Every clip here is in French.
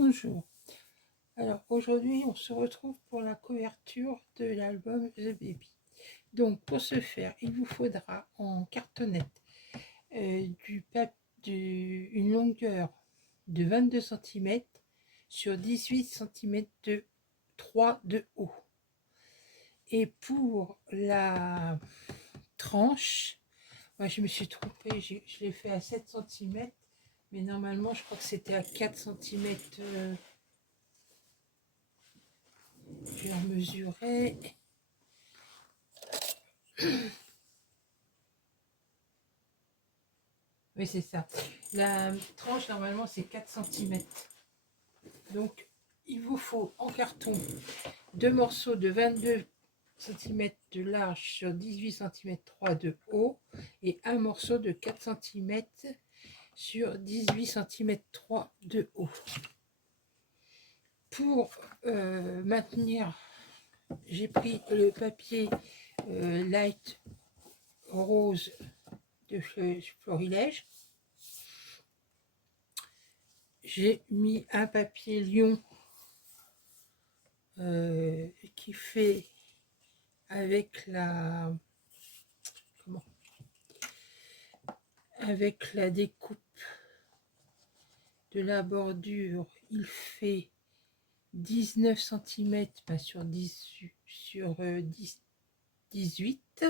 Bonjour. Alors aujourd'hui, on se retrouve pour la couverture de l'album The Baby. Donc pour ce faire, il vous faudra en cartonnette une longueur de 22 cm sur 18 cm de 3 de haut. Et pour la tranche, moi je me suis trompée, je l'ai fait à 7 cm, mais normalement je crois que c'était à 4 cm. Je vais mesurer. Oui, c'est ça. La tranche, normalement, c'est 4 cm. Donc, il vous faut en carton deux morceaux de 22 cm de large sur 18 cm 3 de haut et un morceau de 4 cm sur 18 cm 3 de haut. Pour maintenir, j'ai pris le papier light rose de Florilège. J'ai mis un papier lion qui fait avec la découpe de la bordure, il fait 19 cm sur 18,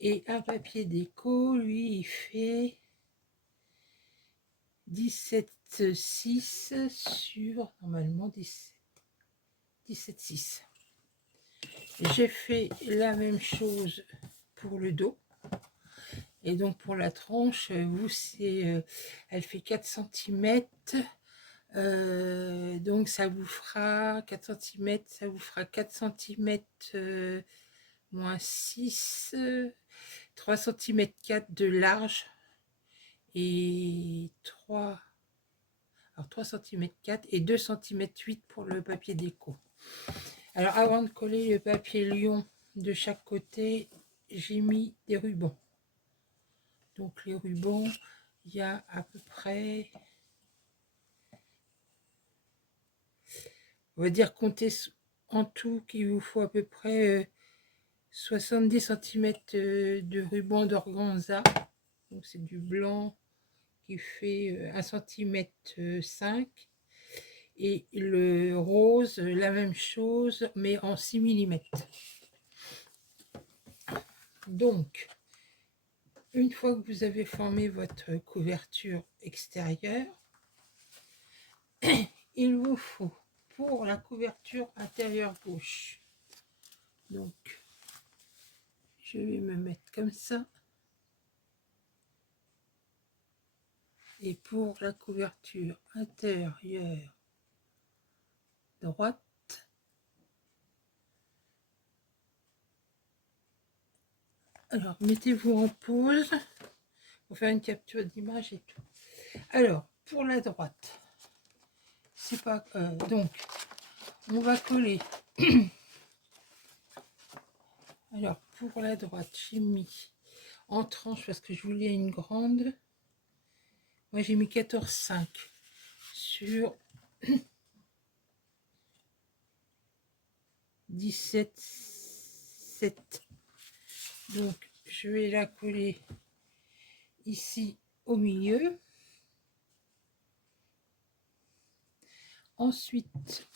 et un papier déco, lui, il fait 17,6 sur normalement 17,6. J'ai fait la même chose pour le dos. Et donc pour la tranche, vous, elle fait 4 cm. Donc ça vous fera 4 cm, ça vous fera 4 cm moins 6, 3 cm 4 de large et 3 cm 4 et 2 cm 8 pour le papier déco. Alors avant de coller le papier lion de chaque côté, j'ai mis des rubans. Donc les rubans, il y a à peu près, on va dire compter en tout qu'il vous faut à peu près 70 cm de ruban d'organza. Donc c'est du blanc qui fait 1 cm 5. Et le rose, la même chose, mais en 6 mm. Donc, une fois que vous avez formé votre couverture extérieure, il vous faut pour la couverture intérieure gauche. Donc, je vais me mettre comme ça. Et pour la couverture intérieure droite, alors mettez-vous en pause pour faire une capture d'image et tout. Alors, pour la droite, c'est pas donc on va coller. Alors pour la droite, j'ai mis en tranche parce que je voulais une grande. Moi j'ai mis 14,5 sur 17,7. Donc je vais la coller ici au milieu. Ensuite,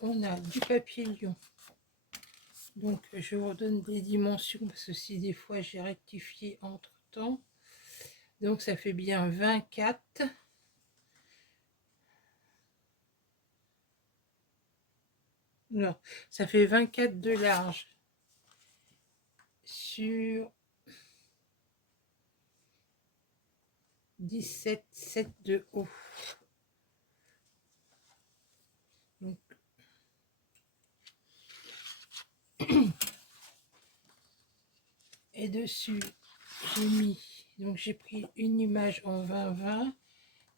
on a du papier lion. Donc je vous redonne des dimensions parce que si des fois j'ai rectifié entre temps. Donc ça fait bien 24. Non, ça fait 24 de large sur 17,7 de haut. Donc, et dessus, j'ai mis, donc j'ai pris une image en 20-20,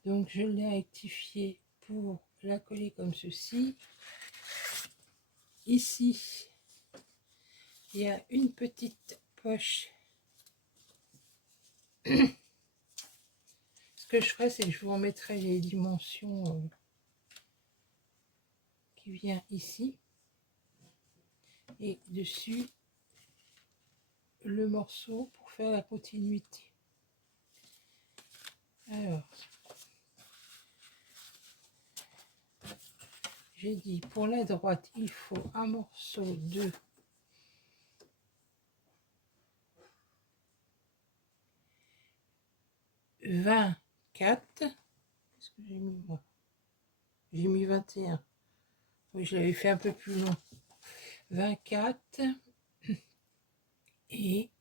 donc je l'ai rectifié pour la coller comme ceci. Ici, il y a une petite poche ce que je ferai, c'est que je vous remettrai les dimensions qui vient ici. Et dessus, le morceau pour faire la continuité. Alors, j'ai dit pour la droite, il faut un morceau de 24. Qu'est-ce que j'ai mis moi? J'ai mis 21. Oui, je l'avais fait un peu plus long. 24 et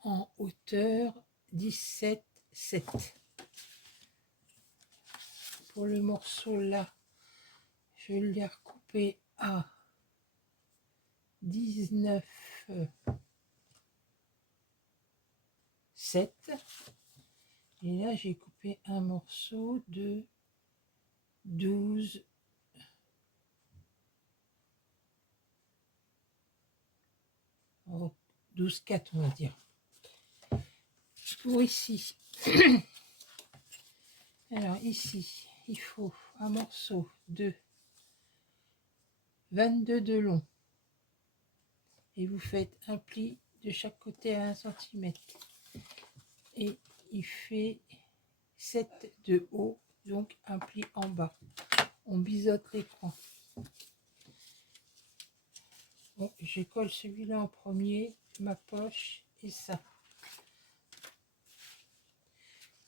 en hauteur 17,7. Pour le morceau là, je l'ai recoupé à 19,7. Et là, j'ai coupé un morceau de 12. 12,4 on va dire. Pour ici. Alors ici, il faut un morceau de 22 de long. Et vous faites un pli de chaque côté à 1 cm. Et il fait 7 de haut, donc un pli en bas. On biseaute les coins. Bon, je colle celui-là en premier, ma poche et ça.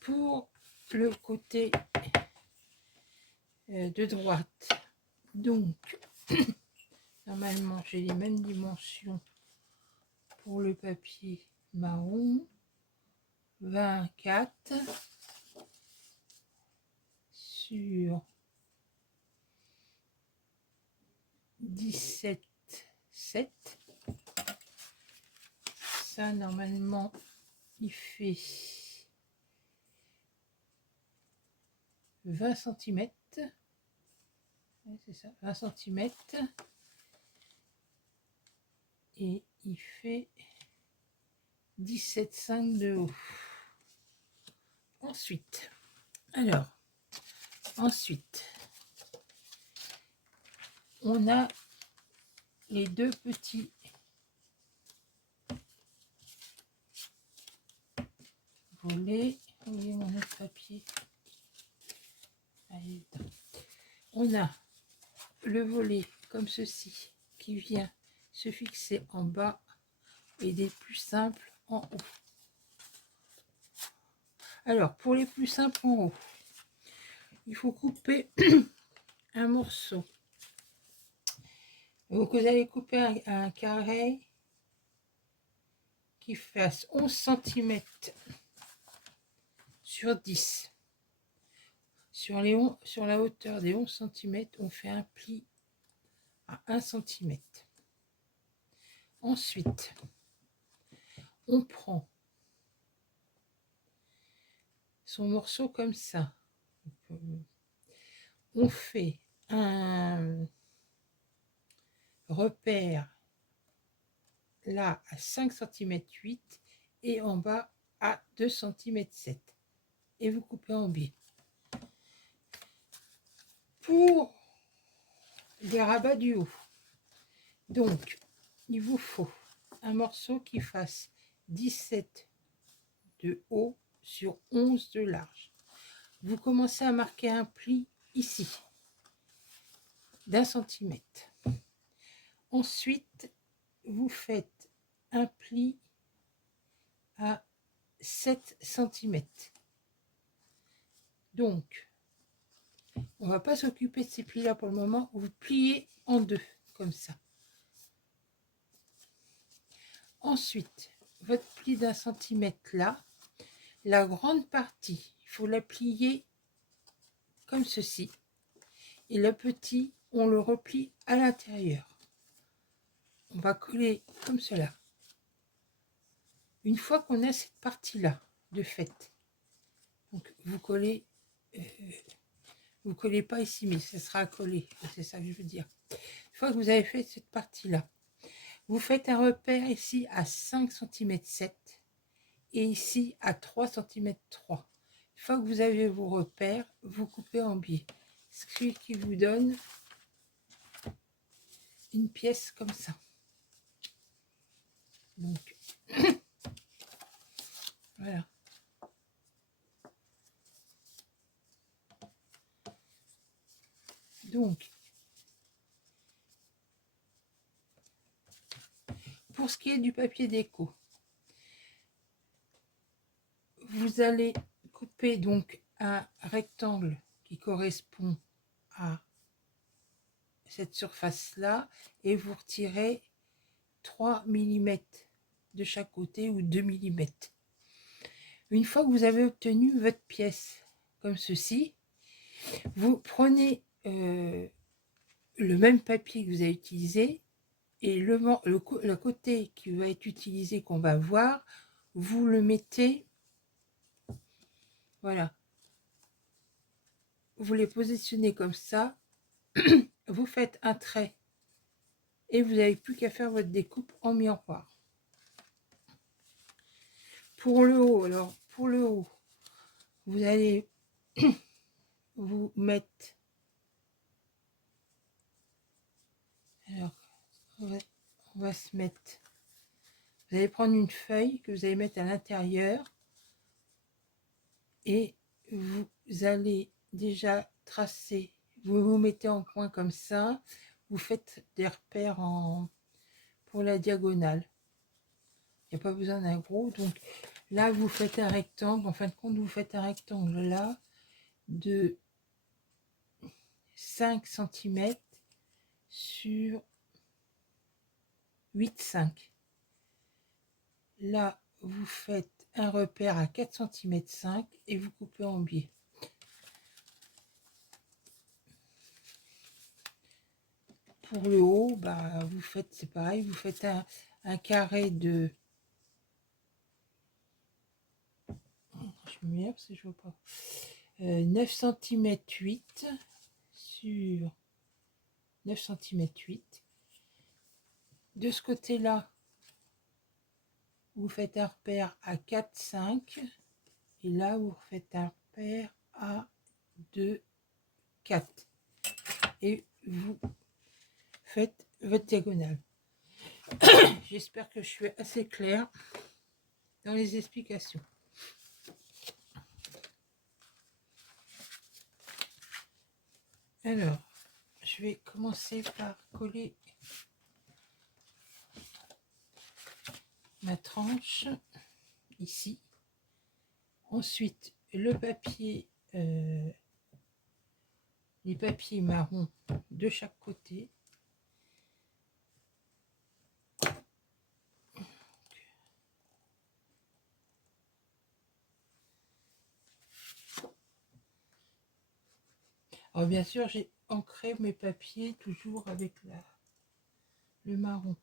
Pour le côté de droite, donc normalement j'ai les mêmes dimensions pour le papier marron, 24 sur 17,7. Ça normalement il fait 20 cm. Ouais, c'est ça, 20 cm. Et il fait 17,5 de haut. Ensuite, on a les deux petits volets. Où est mon autre papier? Allez, on a le volet comme ceci qui vient se fixer en bas et des plus simples en haut. Alors, pour les plus simples en haut, il faut couper un morceau. Donc, vous allez couper un carré qui fasse 11 cm sur 10. Sur la hauteur des 11 cm, on fait un pli à 1 cm. Ensuite, on prend son morceau comme ça. On fait un repère là à 5 cm 8 et en bas à 2 cm 7. Et vous coupez en biais. Pour les rabats du haut, donc il vous faut un morceau qui fasse 17 de haut sur 11 de large. Vous commencez à marquer un pli ici d'1 cm. Ensuite, vous faites un pli à 7 cm. Donc, on ne va pas s'occuper de ces plis là pour le moment. Vous pliez en deux, comme ça. Ensuite, votre pli d'1 cm là, la grande partie, il faut la plier comme ceci. Et le petit, on le replie à l'intérieur. On va coller comme cela. Une fois qu'on a cette partie-là de fait, donc vous collez pas ici, mais ça sera collé, c'est ça que je veux dire. Une fois que vous avez fait cette partie-là, vous faites un repère ici à 5 cm 7 et ici à 3 cm 3. Une fois que vous avez vos repères, vous coupez en biais, ce qui vous donne une pièce comme ça. Donc voilà. Donc pour ce qui est du papier déco, vous allez couper donc un rectangle qui correspond à cette surface là et vous retirez 3 mm de chaque côté ou 2 mm. Une fois que vous avez obtenu votre pièce comme ceci, vous prenez le même papier que vous avez utilisé et le côté qui va être utilisé, qu'on va voir, vous le mettez, voilà, vous les positionnez comme ça, vous faites un trait et vous n'avez plus qu'à faire votre découpe en miroir. Pour le haut, alors pour le haut, vous allez vous mettre, alors on va se mettre, vous allez prendre une feuille que vous allez mettre à l'intérieur et vous allez déjà tracer, vous vous mettez en point comme ça, vous faites des repères pour la diagonale. Il n'y a pas besoin d'un gros, donc là vous faites un rectangle, en fin de compte vous faites un rectangle là de 5 cm sur 8,5. Là vous faites un repère à 4 cm 5 et vous coupez en biais. Pour le haut, bah, vous faites, c'est pareil, vous faites un carré de, je me mets là parce que je vois pas, 9 cm 8 sur 9 cm 8. De ce côté là, vous faites un repère à 4 5 et là vous faites un repère à 2 4 et vous faites votre diagonale. J'espère que je suis assez claire dans les explications. Alors, je vais commencer par coller ma tranche ici. Ensuite, le papier, les papiers marrons de chaque côté. Alors bien sûr, j'ai ancré mes papiers toujours avec le marron.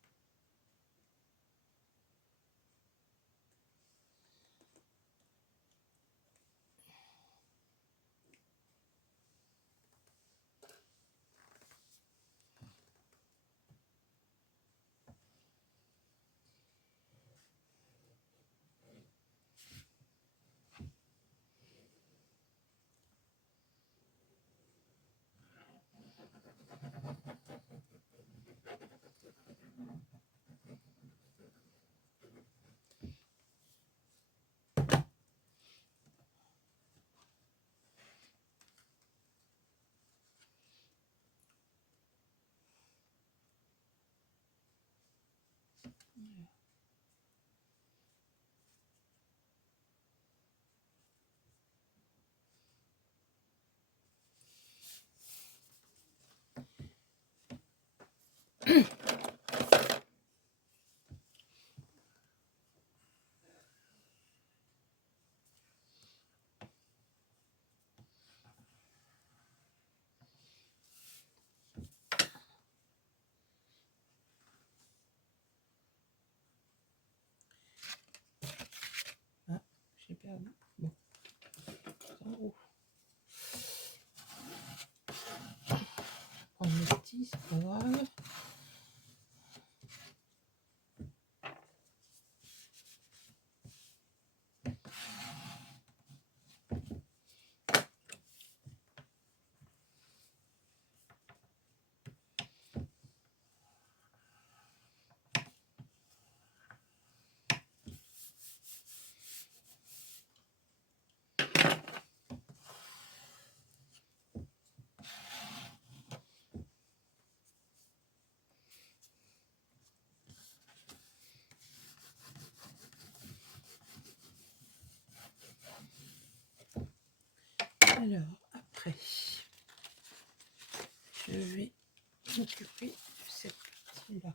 m'occuper de cette partie-là.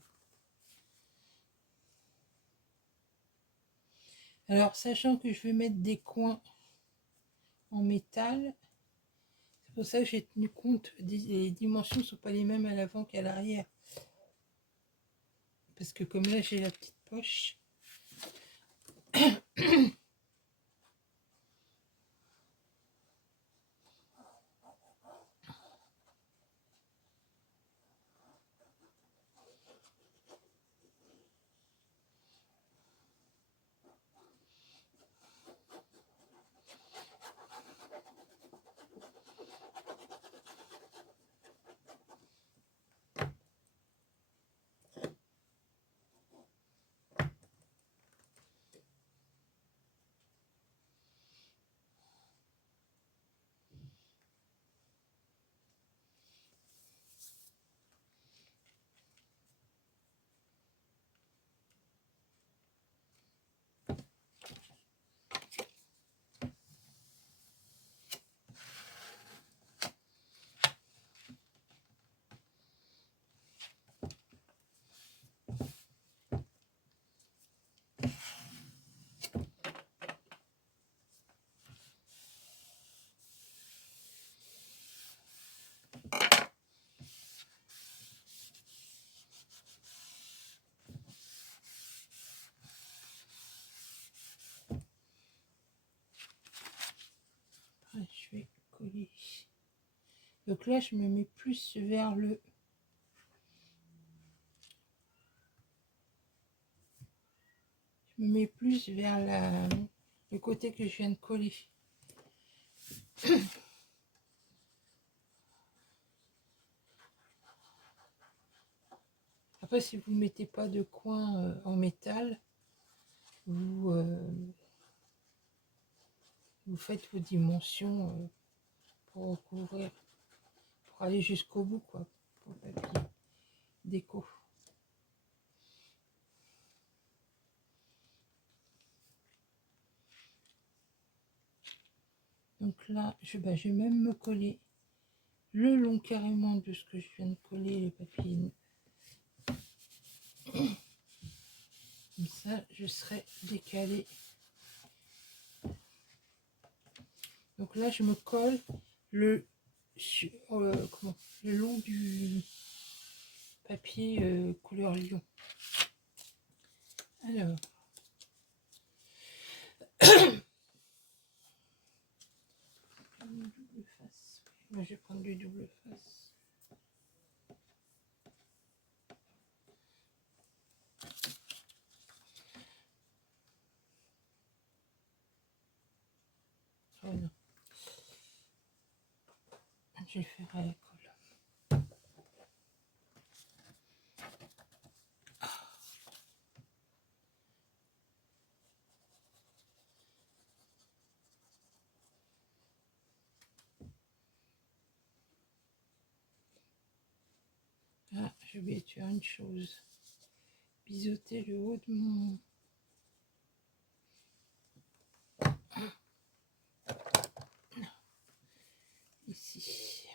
Alors, sachant que je vais mettre des coins en métal, c'est pour ça que j'ai tenu compte des dimensions ne sont pas les mêmes à l'avant qu'à l'arrière. Parce que comme là, j'ai la petite poche. Je vais coller. Donc là, je me mets plus vers le... Je me mets plus vers le côté que je viens de coller. Après, si vous ne mettez pas de coin en métal, vous faites vos dimensions pour recouvrir, pour aller jusqu'au bout, quoi, pour le papier déco. Donc là, je vais même me coller le long carrément de ce que je viens de coller, les papiers. Comme ça, je serai décalée. Donc là, je me colle le long du papier couleur lion. Alors, double face. Moi, je vais prendre du double face. Oh non. Je vais faire à la colle. Ah, j'ai oublié de faire une chose. Biseauter le haut de mon... Ici.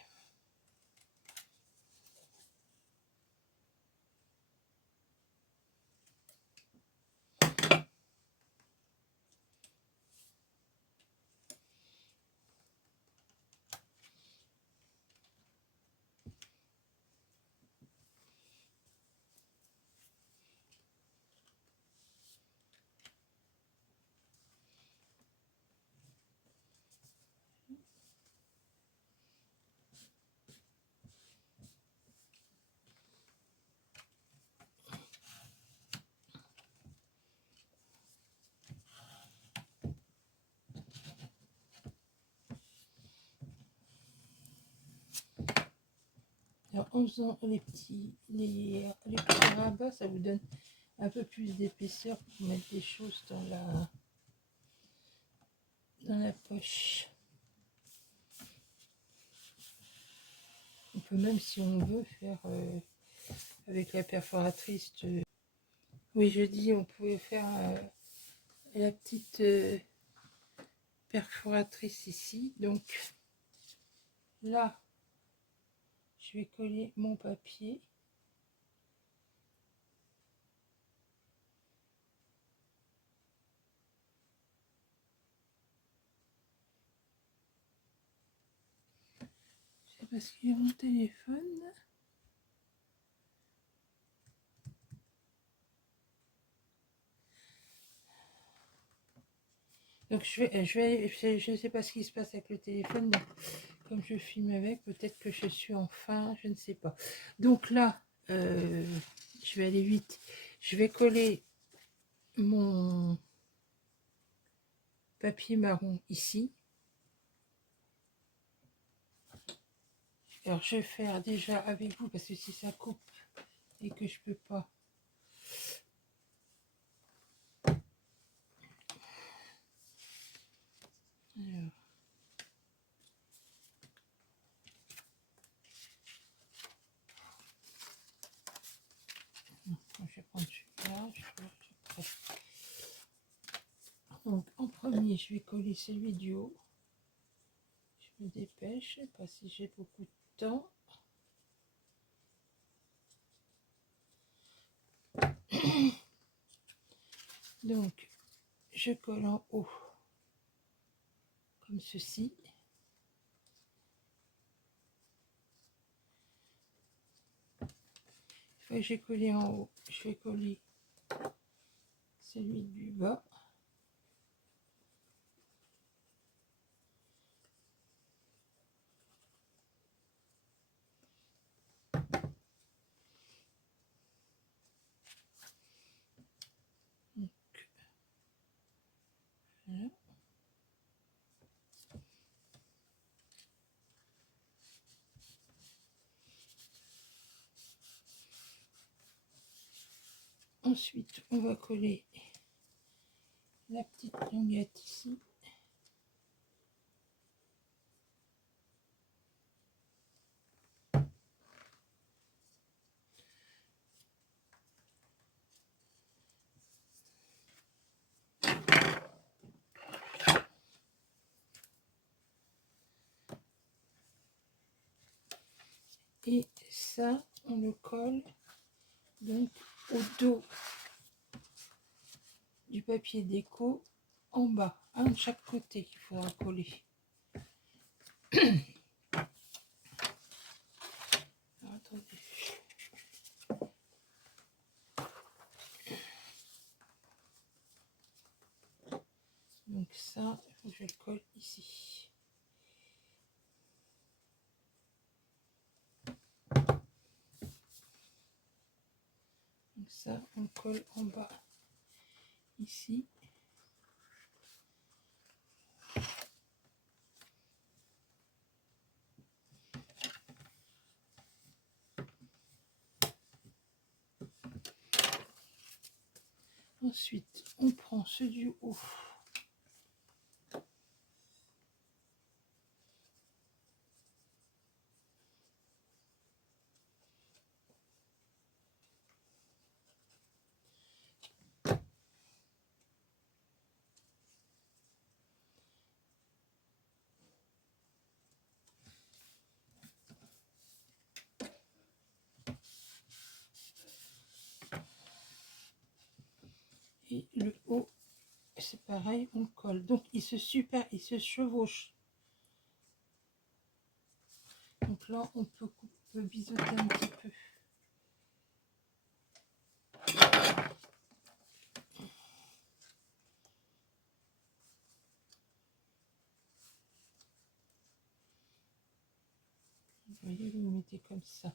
Alors, en faisant les petits rabats, ça vous donne un peu plus d'épaisseur pour mettre des choses dans la poche. On peut même, si on veut, faire avec la perforatrice de... Oui, je dis, on pouvait faire la petite perforatrice ici. Donc là, je vais coller mon papier. C'est parce qu'il y a mon téléphone. Donc je sais pas ce qui se passe avec le téléphone. Donc, comme je filme avec, peut-être que je suis en fin, je ne sais pas. Donc là, je vais aller vite. Je vais coller mon papier marron ici. Alors je vais faire déjà avec vous parce que si ça coupe et que je peux pas. Alors. Je vais prendre celui-là. Donc en premier, je vais coller celui du haut. Je me dépêche, pas si j'ai beaucoup de temps. Donc je colle en haut comme ceci. Une fois que j'ai collé en haut, je vais coller celui du bas. Donc, voilà. Ensuite, on va coller la petite languette ici. Et ça, on le colle donc au dos du papier déco en bas, un de chaque côté qu'il faudra coller. Alors, attendez. Donc ça, il faut que je le colle ici. Donc ça, on colle en bas ici. Ensuite, on prend ceux du haut. Et le haut, c'est pareil, on colle. Donc il se chevauche. Donc là, on peut biseauter un petit peu. Vous voyez, vous le mettez comme ça.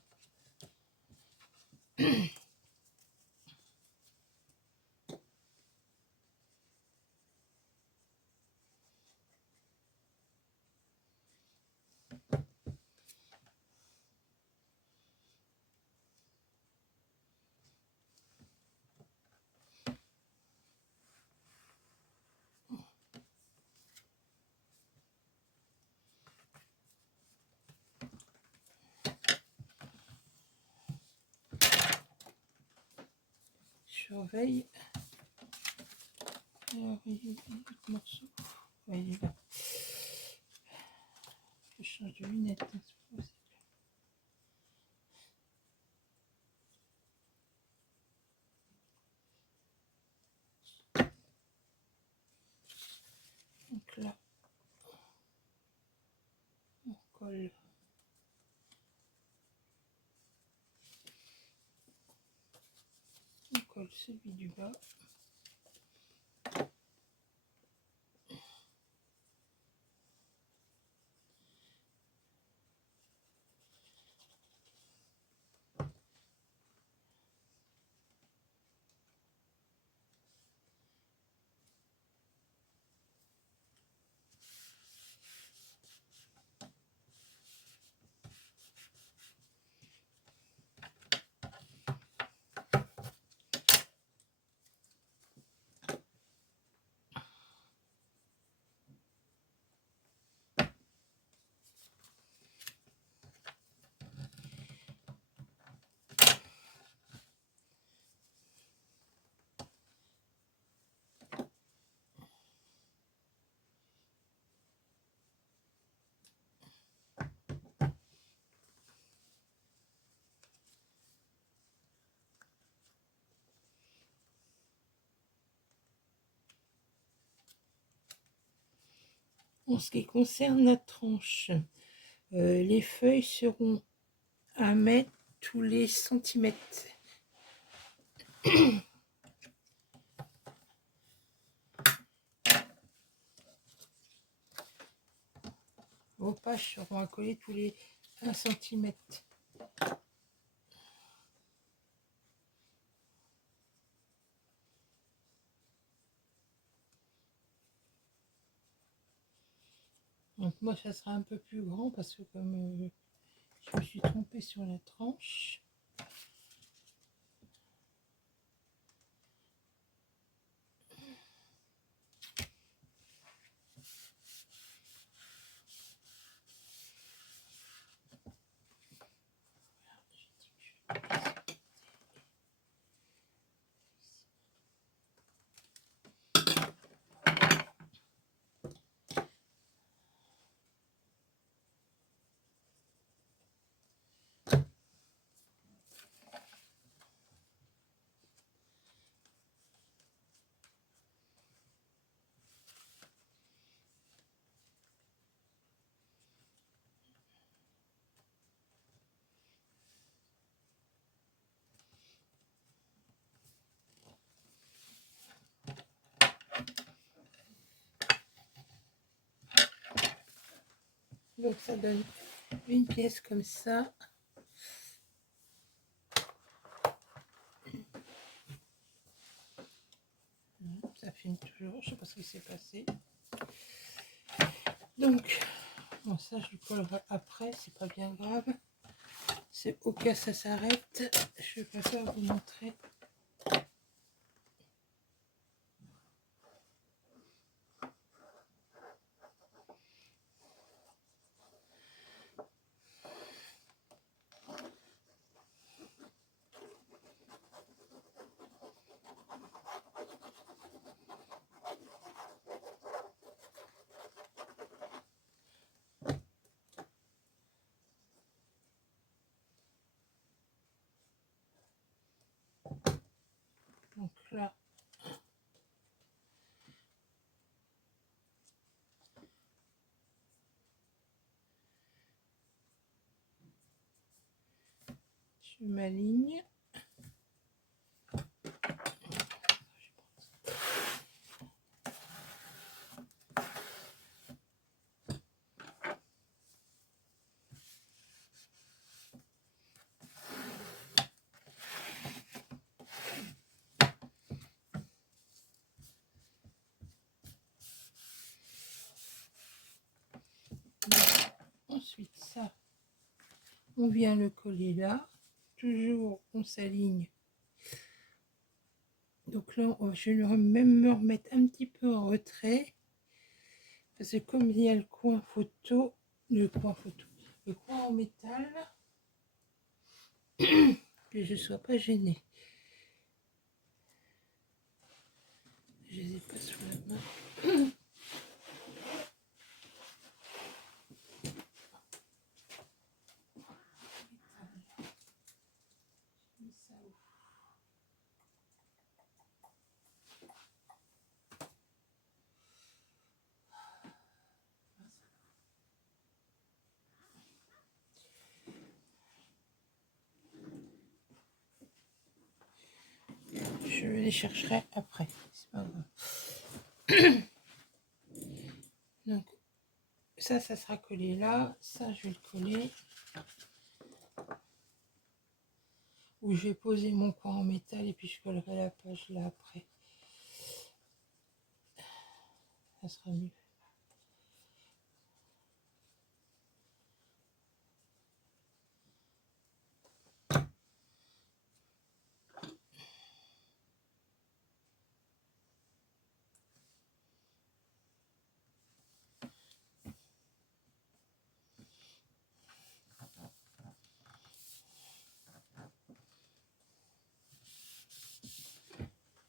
Je surveille. Alors, il y a d'autres morceaux. Ouais, il est là. Je change de lunettes. colle. On colle celui du bas. En ce qui concerne la tranche, les feuilles seront à mettre tous les centimètres. Vos pages seront à coller tous les 1 cm. Donc moi ça sera un peu plus grand parce que comme je me suis trompée sur la tranche. Donc ça donne une pièce comme ça. Ça filme toujours, je sais pas ce qui s'est passé. Donc, bon, ça je le collerai après, c'est pas bien grave. C'est au cas ça s'arrête, je préfère vous montrer. Donc là, je m'aligne. Ensuite, ça, on vient le coller là. Toujours, on s'aligne. Donc là, je vais même me remettre un petit peu en retrait. Parce que comme il y a le coin le coin en métal, que je ne sois pas gênée. Je les ai pas sous la main. je les chercherai après. C'est pas grave. Donc, ça sera collé là. Ça, je vais le coller. Ou je vais poser mon coin en métal et puis je collerai la page là après. Ça sera mieux.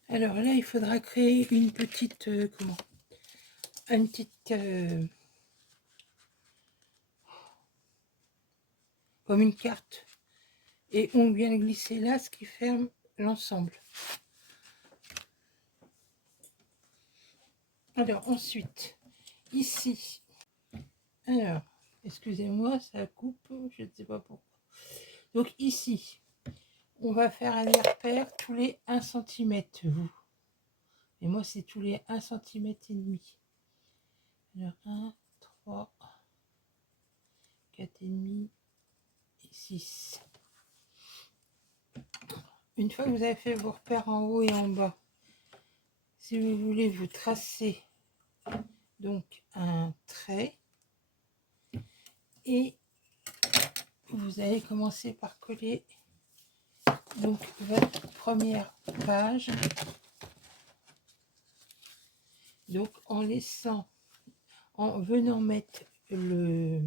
Alors là, il faudra créer une petite... une petite... comme une carte. Et on vient glisser là ce qui ferme l'ensemble. Alors ensuite, ici... Alors, excusez-moi, ça coupe, je ne sais pas pourquoi. Donc ici, on va faire un repère tous les 1 cm, vous. Et moi, c'est tous les 1 cm et demi. Alors, 1, 3, 4 et demi et 6. Une fois que vous avez fait vos repères en haut et en bas, si vous voulez vous tracer donc un trait, et vous allez commencer par coller donc votre première page, donc en laissant, en venant mettre le,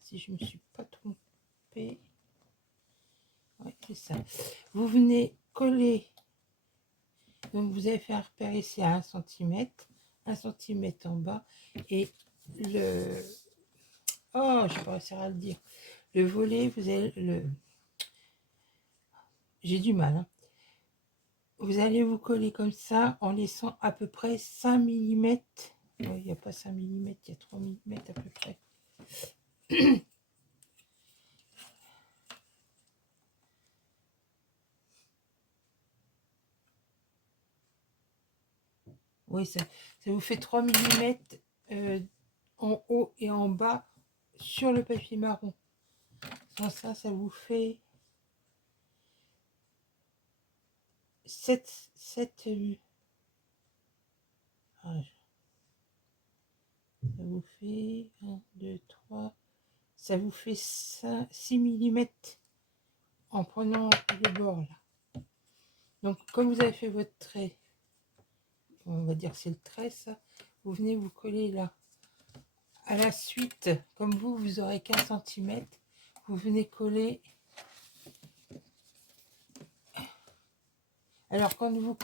si je me suis pas trompée, ouais, c'est ça, vous venez coller, donc vous allez faire repère ici à 1 cm, 1 cm en bas, et le, oh, je pas réussir à le dire, le volet, vous allez le, j'ai du mal, hein. Vous allez vous coller comme ça en laissant à peu près 5 mm. Il n'y a pas 5 mm, il y a 3 mm à peu près. Oui, ça vous fait 3 mm en haut et en bas sur le papier marron. Sans ça, ça vous fait 7 ça vous fait 1, 2, 3, ça vous fait 6 mm en prenant le bord là. Donc, comme vous avez fait votre trait, on va dire que c'est le trait, ça, vous venez vous coller là. À la suite, comme vous aurez 15 cm, vous venez coller. Alors, quand vous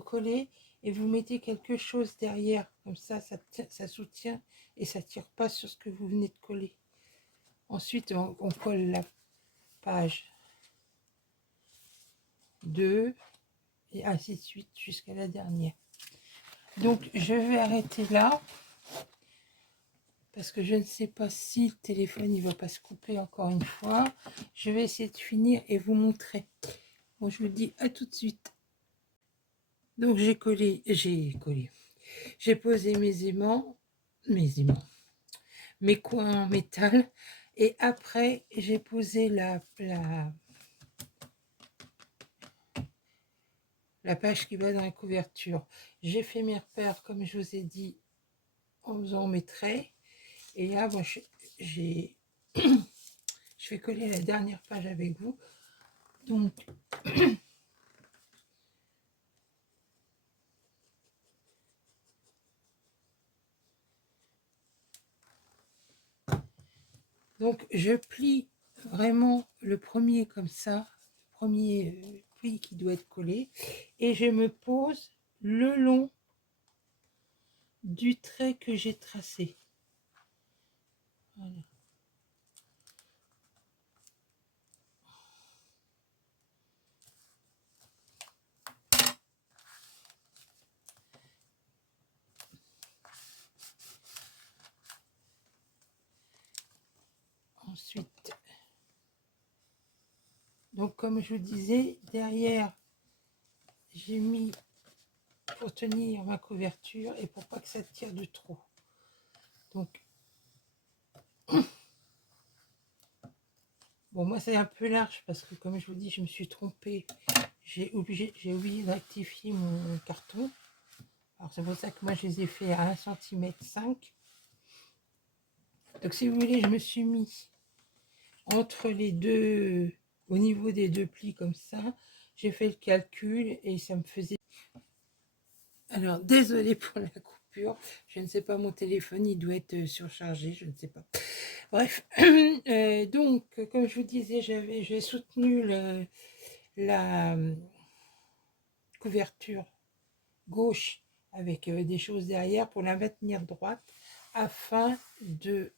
collez et vous mettez quelque chose derrière, comme ça, ça soutient et ça tire pas sur ce que vous venez de coller. Ensuite, on colle la page 2 et ainsi de suite jusqu'à la dernière. Donc, je vais arrêter là parce que je ne sais pas si le téléphone il va pas se couper encore une fois. Je vais essayer de finir et vous montrer. Bon, je vous dis à tout de suite. Donc, j'ai posé mes coins en métal, et après j'ai posé la page qui va dans la couverture. J'ai fait mes repères comme je vous ai dit en faisant mes traits, et là moi je vais coller la dernière page avec vous. Donc je plie vraiment le premier comme ça, premier pli qui doit être collé, et je me pose le long du trait que j'ai tracé. Voilà. Ensuite, Donc comme je vous disais, derrière, j'ai mis pour tenir ma couverture et pour pas que ça tire de trop. Donc, bon, moi c'est un peu large parce que comme je vous dis, je me suis trompée. J'ai oublié de rectifier mon carton. Alors c'est pour ça que moi je les ai fait à 1,5 cm. Donc si vous voulez, je me suis mis entre les deux, au niveau des deux plis comme ça. J'ai fait le calcul et ça me faisait... Alors désolé pour la coupure. Je ne sais pas, mon téléphone il doit être surchargé, je ne sais pas. Bref, donc comme je vous disais, j'ai soutenu la couverture gauche avec des choses derrière pour la maintenir droite afin de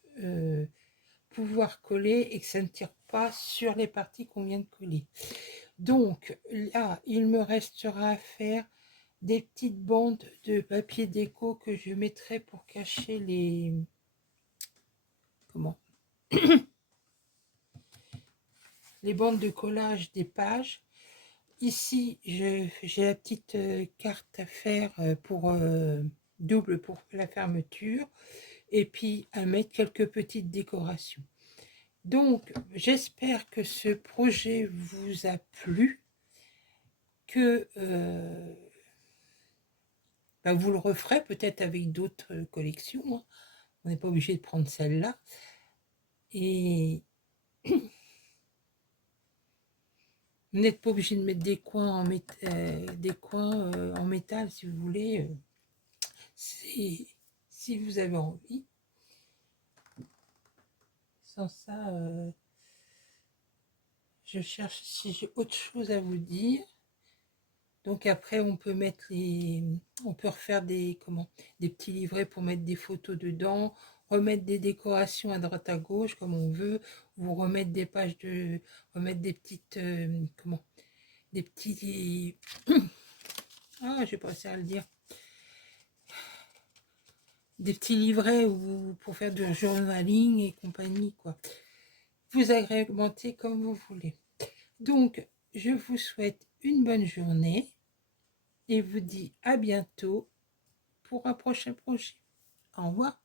pouvoir coller et que ça ne tire pas sur les parties qu'on vient de coller. Donc là, il me restera à faire des petites bandes de papier déco que je mettrai pour cacher les... Comment les bandes de collage des pages. Ici, j'ai la petite carte à faire pour double pour la fermeture et puis à mettre quelques petites décorations. Donc, j'espère que ce projet vous a plu, que vous le referez peut-être avec d'autres collections. Hein. On n'est pas obligé de prendre celle-là. Et vous n'êtes pas obligé de mettre des coins en métal si vous voulez. Si vous avez envie. Sans ça, je cherche si j'ai autre chose à vous dire. Donc après, on peut mettre on peut refaire des petits livrets pour mettre des photos dedans, remettre des décorations à droite à gauche comme on veut, ou remettre des pages remettre des petites des petits ah j'ai pas réussi à le dire, des petits livrets ou pour faire du journaling et compagnie quoi. Vous agrémentez comme vous voulez. Donc je vous souhaite une bonne journée et vous dis à bientôt pour un prochain projet. Au revoir.